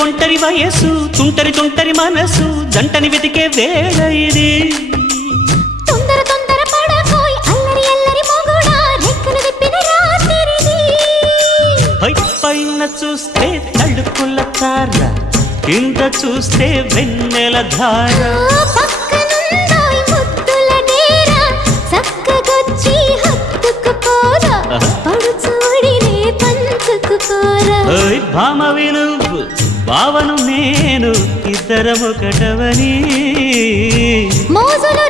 ఒంటరి వయస్సు తుంటరి తుంటరి మనసు జంటని వెతికే వేళ ఇది తొందర తొందర పడకోయ్ అల్లరి అల్లరి మొగుడా రెక్కలు విప్పిన రాత్రిది పైన చూస్తే తడుకుల తార కింద చూస్తే వెన్నెల ధార పక్కనుందోయ్ ముద్దుల డేరా చక్కగొచ్చి హత్తుకుపోరా పడుచోడినే పంచుకుపోరా భామ విలువు భావను నేను ఇద్దరమొకటవని మోజులు